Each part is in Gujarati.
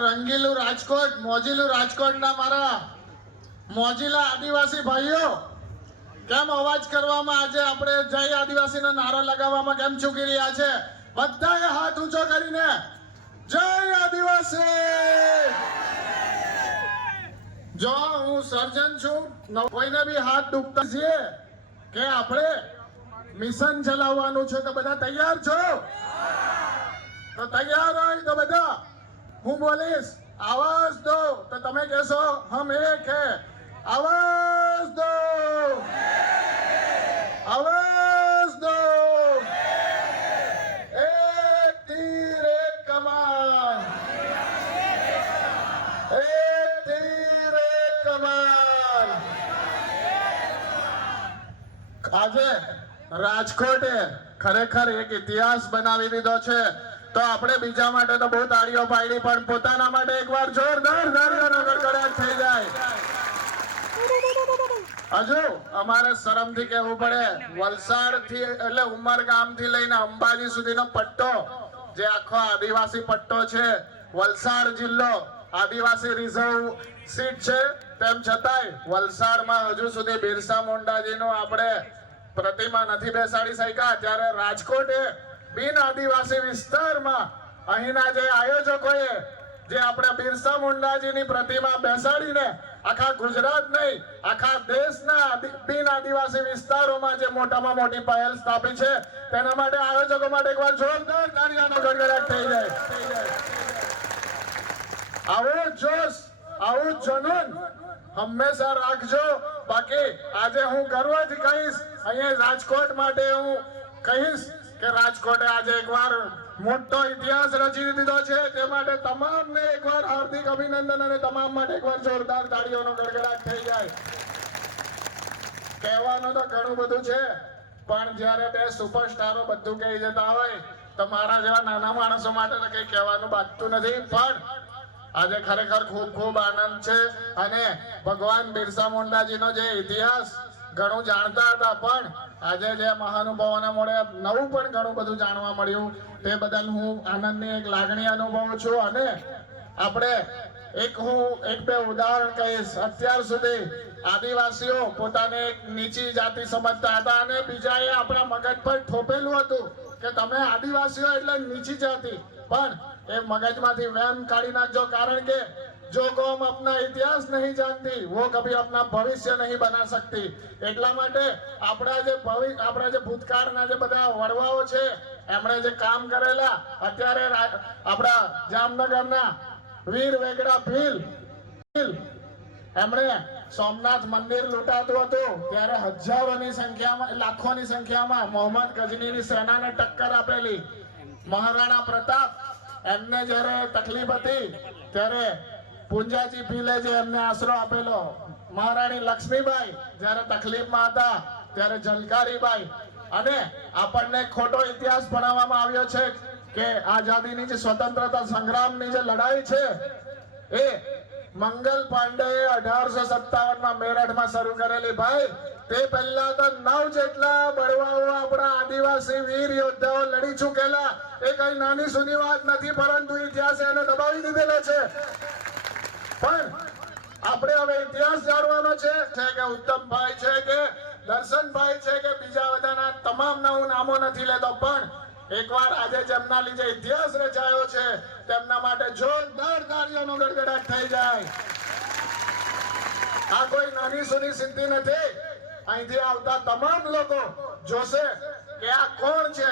રંગીલું આદિવાસી ભાઈઓ? નારો લગાવવામાં કેમ ચૂકી રહ્યા છે? બધાએ હાથ ઊંચો કરીને જય આદિવાસી! જો હું સર્જન છું કોઈને બી હાથ દુખતા છીએ કે આપણે મિશન ચલાવવાનું છે તો બધા તૈયાર છો? તો તૈયાર હોય તો બધા. હું બોલીશ, આવાજ દો. તો તમે કહેશો, હમ એક હે. આવાજ દો આવાજ દો એક તીર એક કમાન એક તીર એક કમાન આજે રાજકોટે ખરેખર એક ઇતિહાસ બનાવી દીધો છે. તો આપણે બીજા માટે તો બહુ તાળીઓ પાડી, પણ પોતાના માટે એકવાર જોરદાર ગડગડાટ થઈ જાય. હજુ અમારે શરમથી કહેવું પડે વલસાડથી એટલે ઉમરગામથી લઈને અંબાજી સુધીનો પટ્ટો, જે આખો આદિવાસી પટ્ટો છે, વલસાડ જિલ્લો આદિવાસી રિઝર્વ સીટ છે. તેમ છતાંય વલસાડમાં હજુ સુધી બિરસા મુંડાજીનું આપણે પ્રતિમા નથી બેસાડી શક્યા. ત્યારે રાજકોટે બિન આદિવાસી વિસ્તારમાં અહીંના જે આયોજકોએ, જે આપણે બિરસા મુંડાજીની પ્રતિમા બેસાડીને આખા ગુજરાત નહીં, આખા દેશના બિન આદિવાસી વિસ્તારોમાં જે મોટામાં મોટી પહેલ સ્થાપી છે, તેના માટે આયોજકો માટે એકવાર જોરદાર તાળીઓનો ગડગડાટ થઈ જાય. આવો જોશ, આવું જનૂન. હંમેશા રાખજો. બાકી આજે હું ગર્વથી કહીશ અહીંયા રાજકોટ માટે હું કહીશ કે રાજકોટે આજે એકવાર મોટો ઇતિહાસ રચી દીધો છે. તે માટે તમામને એકવાર હાર્દિક અભિનંદન અને તમામ માટે એકવાર જોરદાર તાળીઓનો ગડગડાટ થઈ જાય. કહેવાનું તો ઘણું બધું છે, પણ જ્યારે બે સુપરસ્ટારો બધું કહી જતા હોય, તો મારા જેવા નાના માણસો માટે તો કંઈ કહેવાનું બાજતું નથી. પણ આજે ખરેખર ખૂબ ખૂબ આનંદ છે અને ભગવાન બિરસા મુંડાજીનો જે ઇતિહાસ ઘણું જાણતા હતા, પણ આજે જે મહાનુભાવોને મળે, નવું પણ ઘણું બધું જાણવા મળ્યું. તે બદલ હું આનંદની એક લાગણી અનુભવું છું અને આપણે એક હું એક બે ઉદાહરણ કહીશ. અત્યાર સુધી આદિવાસીઓ પોતાને એક નીચી જાતિ સમજતા હતા અને બીજાએ આપણા મગજ પર ઠોપેલું હતું કે તમે આદિવાસીઓ એટલે નીચી જાતિ. પણ એ મગજમાંથી વેમ કાઢી નાખજો, કારણ કે जो कौम अपना इतिहास नहीं जानती वो कभी अपना भविष्य नहीं बना सकती એટલા માટે આપણા જે ભવિ આપણા જે ભૂતકાળના જે બધા વડવાઓ છે એમણે જે કામ કરેલા અત્યારે રા- આપણા જામનગરના વીર વેગડા ભીલ ભીલ એમણે સોમનાથ મંદિર લૂંટાતું હતું ત્યારે હજારોની સંખ્યામાં લાખોની સંખ્યામાં મોહમ્મદ ગજનીની સેનાને ટક્કર આપેલી મહારાણા પ્રતાપ એમને જ્યારે તકલીફ હતી ત્યારે પુંજાજી ભીલે જે એમને આશરો આપેલો. મહારાણી લક્ષ્મીબાઈ જ્યારે તકલીફમાં હતા, ત્યારે જલકારીબાઈ. અને આપણને ખોટો ઇતિહાસ ભણાવવામાં આવ્યો છે કે આઝાદીની જે સ્વતંત્રતા સંગ્રામની જે લડાઈ છે, એ મંગલ પાંડે અઢારસો સત્તાવનમાં મેરઠમાં શરૂ કરેલી ભાઈ. તે પહેલા તો નવ જેટલા બળવાઓ આપણા આદિવાસી વીર યોદ્ધાઓ લડી ચૂકેલા. એ કઈ નાની સુની વાત નથી, પરંતુ ઇતિહાસે એને દબાવી દીધેલો છે. પણ આપણે હવે ઇતિહાસ જાણવાનો છે કે ઉત્તમભાઈ, છે કે દર્શનભાઈ, છે કે બીજા બધાના તમામના હું નામો નથી લેતો, પણ એકવાર આજે જેમના લીધે ઇતિહાસ રચાયો છે, તેમના માટે જોરદાર તાળીઓનો ગડગડાટ થઈ જાય. આ કોઈ નાની સુની સિદ્ધિ નથી. અહીંથી આવતા તમામ લોકો જોશે કે આ કોણ છે?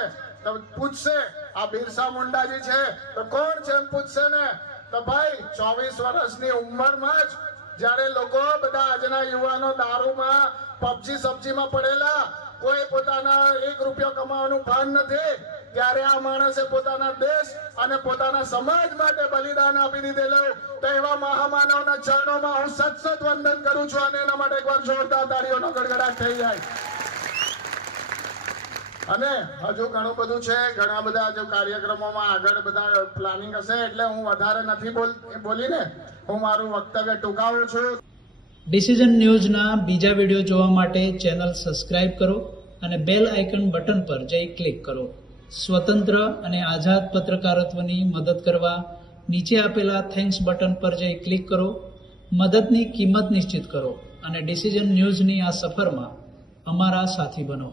પૂછશે, આ બિરસા મુંડાજી છે. તો કોણ છે એમ પૂછશે ને? તો ભાઈ, ચોવીસ વર્ષની ઉંમરમાં જ જ્યારે લોકો બધા આજના યુવાનો દારૂમાં પબજી સબજીમાં પડેલા, કોઈ પોતાના એક રૂપિયો કમાવાનું ભાન નથી, ત્યારે આ માણસે પોતાના દેશ અને પોતાના સમાજ માટે બલિદાન આપી દીધેલું. તો એવા મહામાનવના ચરણોમાં હું સત સત વંદન કરું છું અને એના માટે એકવાર જોરદાર તાળીઓનો ગડગડાટ થઈ જાય. અને હજુ ઘણું બધું છે, ઘણા બધા હજુ કાર્યક્રમોમાં આગળ બધા પ્લાનિંગ હશે, એટલે હું વધારે નથી બોલ, બોલીને હું મારું વક્તવ્ય ટૂંકાવું છું. ડિસિઝન ન્યૂઝના બીજા વીડિયો જોવા માટે ચેનલ સબસ્ક્રાઇબ કરો અને બેલ આઇકન બટન પર જઈ ક્લિક કરો. સ્વતંત્ર અને આઝાદ પત્રકારત્વની મદદ કરવા નીચે આપેલા થેન્ક્સ બટન પર જઈ ક્લિક કરો. મદદની કિંમત નિશ્ચિત કરો અને ડિસિઝન ન્યૂઝની આ સફરમાં અમારા સાથી બનો.